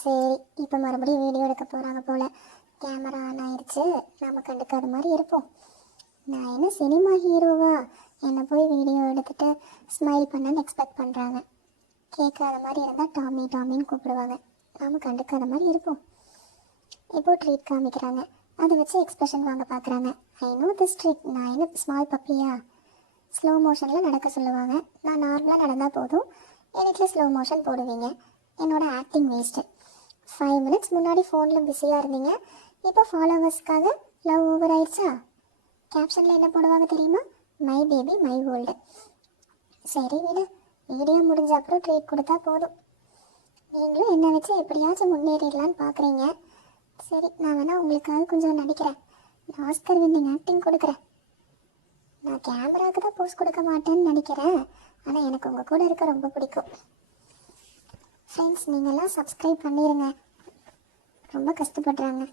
சரி, இப்போ மறுபடியும் வீடியோ எடுக்க போகிறாங்க போல். கேமரா ஆன் ஆயிடுச்சு, நம்ம கண்டுக்காத மாதிரி இருப்போம். நான் என்ன சினிமா ஹீரோவா என்னை போய் வீடியோ எடுத்துகிட்டு ஸ்மைல் பண்ணன்னு எக்ஸ்பெக்ட் பண்ணுறாங்க. கேட்காத மாதிரி இருந்தால் டாமி டாமின்னு கூப்பிடுவாங்க. நாம் கண்டுக்காத மாதிரி இருப்போம். இப்போது ட்ரீட் காமிக்கிறாங்க, அதை வச்சு எக்ஸ்பிரஷன் வாங்க பார்க்குறாங்க. I know this treat. நான் என்ன ஸ்மால் பப்பியா? ஸ்லோ மோஷனில் நடக்க சொல்லுவாங்க. நான் நார்மலாக நடந்தால் போதும், எனக்குல ஸ்லோ மோஷன் போடுவீங்க. என்னோடய ஆக்டிங் வேஸ்ட்டு. 5 மினிட்ஸ் முன்னாடி ஃபோனில் பிஸியாக இருந்தீங்க, இப்போ ஃபாலோவர்ஸ்க்காக லவ் ஓவர் ஆயிடுச்சா? கேப்ஷனில் என்ன போடுவாங்க தெரியுமா? My baby my world. சரி விடு, வீடியோ முடிஞ்ச அப்புறம் ட்ரீட் கொடுத்தா போதும். நீங்களும் என்னை வச்சு எப்படியாச்சும் முன்னேறிடலான்னு பார்க்குறீங்க. சரி, நான் வேணால் உங்களுக்காக கொஞ்சம் நடிக்கிறேன். ஆஸ்கர் வின்னிங் ஆக்டிங் கொடுக்குறேன். நான் கேமராவுக்கு தான் போஸ்ட் கொடுக்க மாட்டேன்னு நினைக்கிறேன், ஆனால் எனக்கு உங்கள் கூட இருக்க ரொம்ப பிடிக்கும். ஃப்ரெண்ட்ஸ், நீங்கள்லாம் சப்ஸ்கிரைப் பண்ணிடுங்க. ரொம்ப கஷ்டப்படுறாங்க.